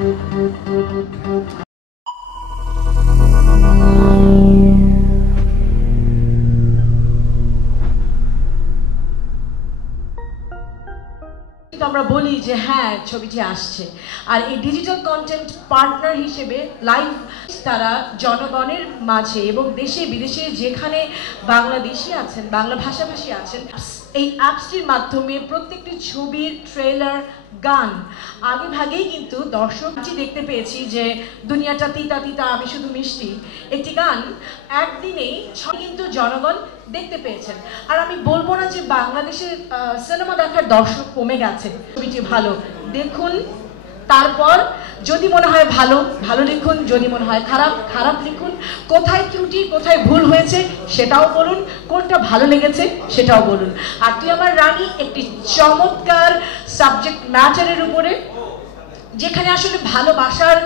আমরা বলি যে হ্যাঁ ছবিটি আসছে। আর এই ডিজিটাল কন্টেন্ট পার্টনার হিসেবে লাইভ তারা জনগণের মাঝে এবং দেশে, বিদেশে যেখানে বাংলাদেশি আছেন, বাংলা ভাষাভাষী আছেন এই অ্যাপসটির মাধ্যমে প্রত্যেকটি ছবির ট্রেলার গান। আগে ভাগেই কিন্তু দর্শকটি দেখতে পেয়েছি যে, দুনিয়াটা তিতা তিতা, আমি শুধু মিষ্টি। একটি গান একদিনেই কিন্তু জনগণ দেখতে পেয়েছেন। আর আমি বলব না যে বাংলাদেশের সিনেমা দেখার দর্শক কমে গেছে। ছবিটি ভালো। দেখুন। তারপর যদি মনে হয় ভালো ভালো লিখুন, যদি মনে হয় খারাপ খারাপ লিখুন, কোথায় ত্রুটি, কোথায় ভুল হয়েছে সেটাও বলুন, কোনটা ভালো লেগেছে সেটাও বলুন। আর তুই আমার রানী, একটি চমৎকার সাবজেক্ট ম্যাটারের উপরে, যেখানে আসলে ভালোবাসার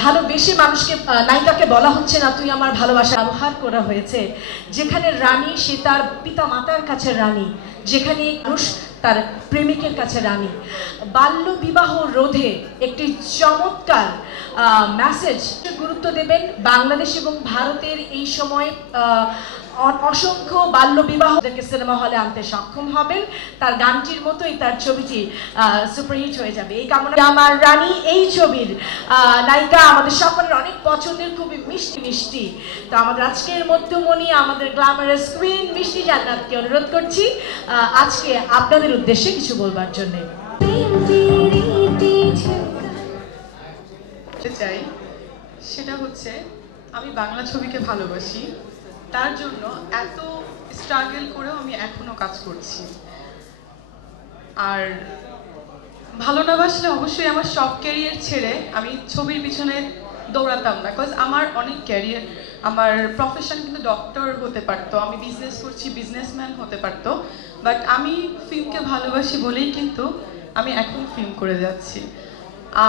ভালোবেসে মানুষকে নায়িকাকে বলা হচ্ছে না, তুই আমার ভালোবাসা ব্যবহার করা হয়েছে। যেখানে রানী, সে তার পিতা মাতার কাছে রানী, যেখানে মানুষ তার প্রেমিকের কাছে রানী। বাল্য বিবাহ রোধে একটি চমৎকার মেসেজ গুরুত্ব দেবেন বাংলাদেশ এবং ভারতের এই সময় অসংখ্য বাল্য বিবাহ সিনেমা হলে আনতে সক্ষম হবেন। তার গানটির মতোই তার ছবিটি সুপারহিট হয়ে যাবে। এই কামনা আমার রানী এই ছবির নায়িকা আমাদের সকলের অনেক পছন্দের, খুবই মিষ্টি মিষ্টি। তো আমাদের আজকের মধ্যমণি, আমাদের গ্ল্যামারাস কুইন মিষ্টি জান্নাতকে অনুরোধ করছি আজকে আপনাদের উদ্দেশ্যে কিছু বলবার জন্যে। সেটা হচ্ছে আমি বাংলা ছবিকে ভালোবাসি। তার জন্য এত স্ট্রাগল করেও আমি এখনও কাজ করছি। আর ভালো না বাসলে অবশ্যই আমার সব ক্যারিয়ার ছেড়ে আমি ছবির পিছনে দৌড়াতাম না বিকজ আমার অনেক ক্যারিয়ার আমার প্রফেশন কিন্তু ডক্টর হতে পারতো, আমি বিজনেস করছি বিজনেসম্যান হতে পারতো বাট আমি ফিল্মকে ভালোবাসি বলেই কিন্তু আমি এখন ফিল্ম করে যাচ্ছি।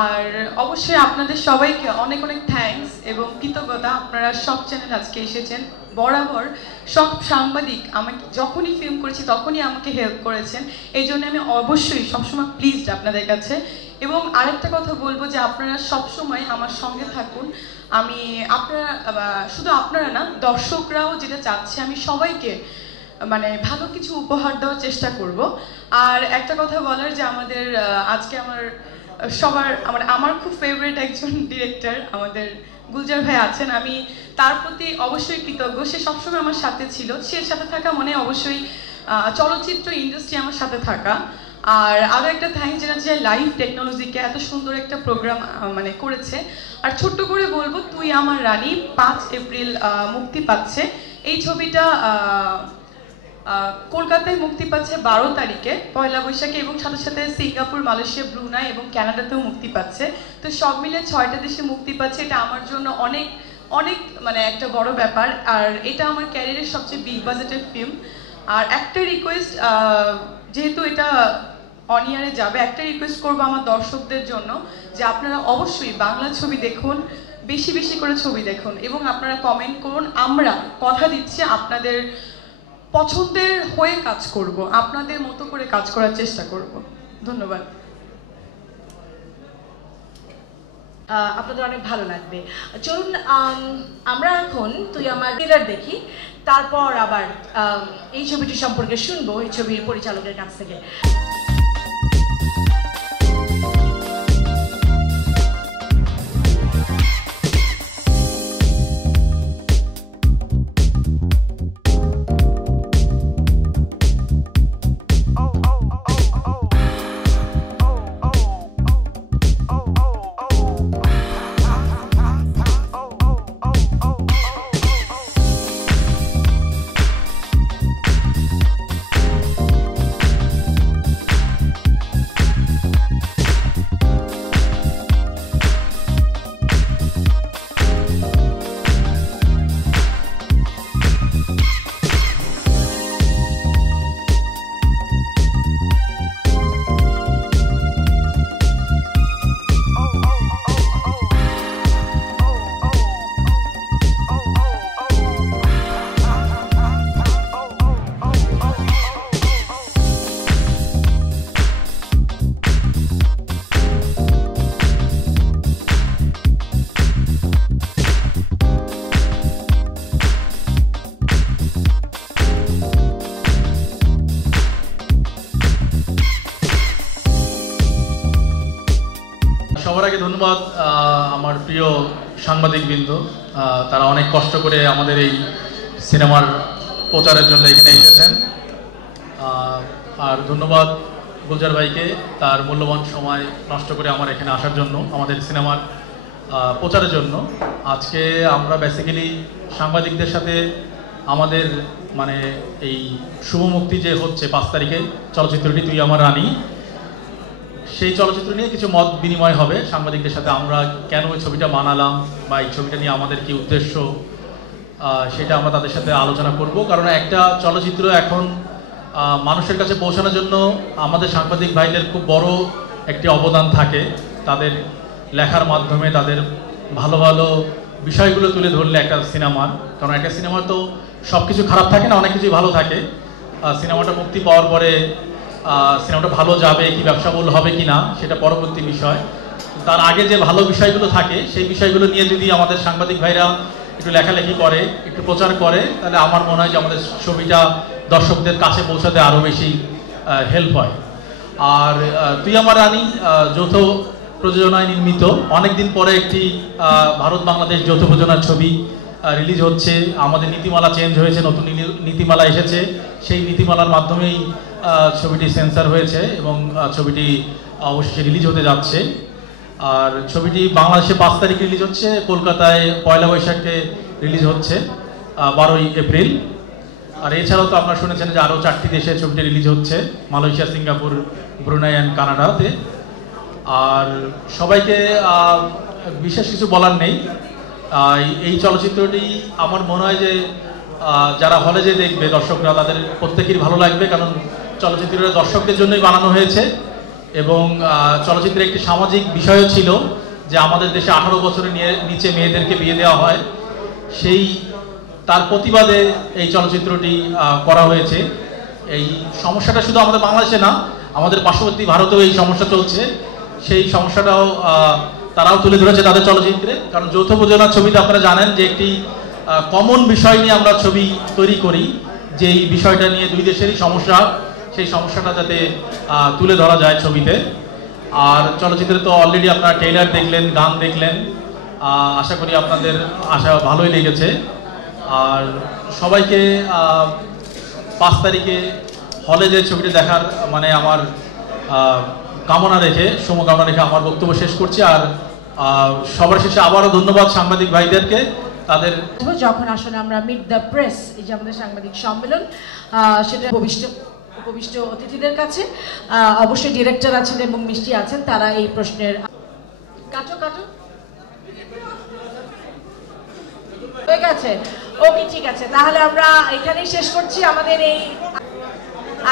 আর অবশ্যই আপনাদের সবাইকে অনেক অনেক থ্যাঙ্কস এবং কৃতজ্ঞতা, আপনারা সব চ্যানেল আজকে এসেছেন। বরাবর সব সাংবাদিক আমাকে যখনই ফিল্ম করেছি, তখনই আমাকে হেল্প করেছেন। এই জন্য আমি অবশ্যই সবসময় প্লিজড আপনাদের কাছে। এবং আরেকটা কথা বলব যে আপনারা সবসময় আমার সঙ্গে থাকুন। আমি আপনারা শুধু আপনারা না, দর্শকরাও যেটা চাচ্ছে, আমি সবাইকে মানে ভালো কিছু উপহার দেওয়ার চেষ্টা করব। আর একটা কথা বলার যে আমাদের আজকে আমার, সবার, আমার আমার খুব ফেভারিট একজন ডিরেক্টর আমাদের গুলজার ভাই আছেন। আমি তার প্রতি অবশ্যই কৃতজ্ঞ। সে সবসময় আমার সাথে ছিল। সে সাথে থাকা মানে অবশ্যই চলচ্চিত্র ইন্ডাস্ট্রি আমার সাথে থাকা। আর আরও একটা থ্যাংক যেটা যে লাইভ টেকনোলজিকে এত সুন্দর একটা প্রোগ্রাম মানে করেছে। আর ছোট্ট করে বলব, তুই আমার রানী পাঁচ এপ্রিল মুক্তি পাচ্ছে। এই ছবিটা কলকাতায় মুক্তি পাচ্ছে বারো তারিখে, পয়লা বৈশাখে এবং সাথে সাথে সিঙ্গাপুর, মালয়েশিয়া, ব্রুনাই এবং কানাডাতেও মুক্তি পাচ্ছে। তো সব মিলে ছয়টা দেশে মুক্তি পাচ্ছে। এটা আমার জন্য অনেক অনেক মানে একটা বড় ব্যাপার। আর এটা আমার ক্যারিয়ারের সবচেয়ে বিগ বাজেটের ফিল্ম আর একটা রিকোয়েস্ট যেহেতু এটা অনিয়ারে যাবে, একটা রিকোয়েস্ট করব আমার দর্শকদের জন্য যে আপনারা অবশ্যই বাংলা ছবি দেখুন, বেশি বেশি করে ছবি দেখুন এবং আপনারা কমেন্ট করুন। আমরা কথা দিচ্ছি আপনাদের পছন্দের হয়ে কাজ করব, আপনাদের মতো করে কাজ করার চেষ্টা করব। ধন্যবাদ। আপনাদের অনেক ভালো লাগবে। চলুন আমরা এখন তুই আমার ট্রেলার দেখি, তারপর আবার এই ছবিটি সম্পর্কে শুনব, এই ছবির পরিচালকের কাছ থেকে। ধন্যবাদ আমার প্রিয় সাংবাদিকবৃন্দ। তারা অনেক কষ্ট করে আমাদের এই সিনেমার প্রচারের জন্য এখানে এসেছেন। আর ধন্যবাদ গুলজার ভাইকে তার মূল্যবান সময় নষ্ট করে আমার এখানে আসার জন্য, আমাদের সিনেমার প্রচারের জন্য। আজকে আমরা বেসিক্যালি সাংবাদিকদের সাথে আমাদের মানে এই শুভমুক্তি যে হচ্ছে পাঁচ তারিখে চলচ্চিত্রটি, তুই আমার রানী। সেই চলচ্চিত্র নিয়ে কিছু মত বিনিময় হবে। সাংবাদিকদের সাথে আমরা কেন ওই ছবিটা বানালাম বা এই ছবিটা নিয়ে আমাদের কি উদ্দেশ্য সেটা আমরা তাদের সাথে আলোচনা করব। কারণ একটা চলচ্চিত্র এখন মানুষের কাছে পৌঁছানোর জন্য আমাদের সাংবাদিক ভাইদের খুব বড় একটি অবদান থাকে। তাদের লেখার মাধ্যমে তাদের ভালো ভালো বিষয়গুলো তুলে ধরলে একটা সিনেমার কারণ একটা সিনেমা তো সব কিছু খারাপ থাকে না, অনেক কিছুই ভালো থাকে। সিনেমাটা মুক্তি পাওয়ার পরে সিনেমাটা ভালো যাবে, কি ব্যবসাবহুল হবে কি না, সেটা পরবর্তী বিষয়। তার আগে যে ভালো বিষয়গুলো থাকে, সেই বিষয়গুলো নিয়ে যদি আমাদের সাংবাদিক ভাইরা একটু লেখালেখি করে, একটু প্রচার করে, তাহলে আমার মনে হয় যে আমাদের ছবিটা দর্শকদের কাছে পৌঁছাতে আরও বেশি হেল্প হয়। আর তুই আমার রানী যৌথ প্রযোজনায় নির্মিত, অনেকদিন পরে একটি ভারত বাংলাদেশ যৌথ প্রযোজনার ছবি রিলিজ হচ্ছে, আমাদের নীতিমালা চেঞ্জ হয়েছে, নতুন নীতিমালা এসেছে। সেই নীতিমালার মাধ্যমেই ছবিটি সেন্সার হয়েছে এবং ছবিটি অবশেষে রিলিজ হতে যাচ্ছে। আর ছবিটি বাংলাদেশে পাঁচ তারিখ রিলিজ হচ্ছে, কলকাতায় পয়লা বৈশাখে রিলিজ হচ্ছে বারোই এপ্রিল। আর এছাড়াও তো আপনারা শুনেছেন যে আরও চারটি দেশে ছবিটি রিলিজ হচ্ছে, মালয়েশিয়া, সিঙ্গাপুর, ব্রুনাই অ্যান্ড কানাডাতে। আর সবাইকে বিশেষ কিছু বলার নেই। এই- চলচ্চিত্রটি আমার মনে হয় যে যারা হলে যে দেখবে দর্শকরা তাদের প্রত্যেকেরই ভালো লাগবে কারণ চলচ্চিত্রটা দর্শকদের জন্যই বানানো হয়েছে। এবং আহ, চলচ্চিত্রের একটি সামাজিক বিষয়ও ছিল যে আমাদের দেশে আঠারো বছরের নিয়ে- নিচে মেয়েদেরকে বিয়ে দেওয়া হয়। সেই তার প্রতিবাদে এই চলচ্চিত্রটি করা হয়েছে। এই সমস্যাটা শুধু আমাদের বাংলাদেশে না আমাদের পার্শ্ববর্তী ভারতেও এই সমস্যা চলছে। সেই সমস্যাটাও তারাও তুলে ধরেছে তাদের চলচ্চিত্রে। কারণ যৌথ প্রযোজনার ছবিতে আপনারা জানেন যে একটি কমন বিষয় নিয়ে আমরা ছবি তৈরি করি যে এই বিষয়টা নিয়ে দুই দেশেরই সমস্যা, সেই সমস্যাটা যাতে তুলে ধরা যায় ছবিতে। আর চলচ্চিত্রে তো অলরেডি আপনারা ট্রেলার দেখলেন, গান দেখলেন আশা করি আপনাদের আশা ভালোই লেগেছে। আর সবাইকে পাঁচ তারিখে হলে যে ছবিটি দেখার মানে আমার কামনা রেখে, শুভকামনা রেখে আমার বক্তব্য শেষ করছি। আর সবার শেষে আবারও ধন্যবাদ সাংবাদিক ভাইদেরকে। তাদের যখন আসলে আমরা মিট দ্য প্রেস এই যে আমাদের সাংবাদিক সম্মেলন সেটা উপবিষ্ট উপবিষ্ট অতিথিদের কাছে অবশ্যই ডিরেক্টর আছেন এবং মিষ্টি আছেন, তারা এই প্রশ্নের কাটো কাটো। হয়ে গেছে ওকে, ঠিক আছে। তাহলে আমরা এখানেই শেষ করছি আমাদের এই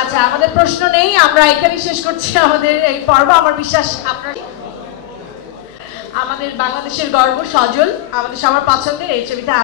আচ্ছা আমাদের প্রশ্ন নেই, আমরা এখানেই শেষ করছি আমাদের এই পর্ব। আমার বিশ্বাস আপনার আমাদের বাংলাদেশের গর্ব সজল, আমাদের সবার পছন্দের এই ছবিটা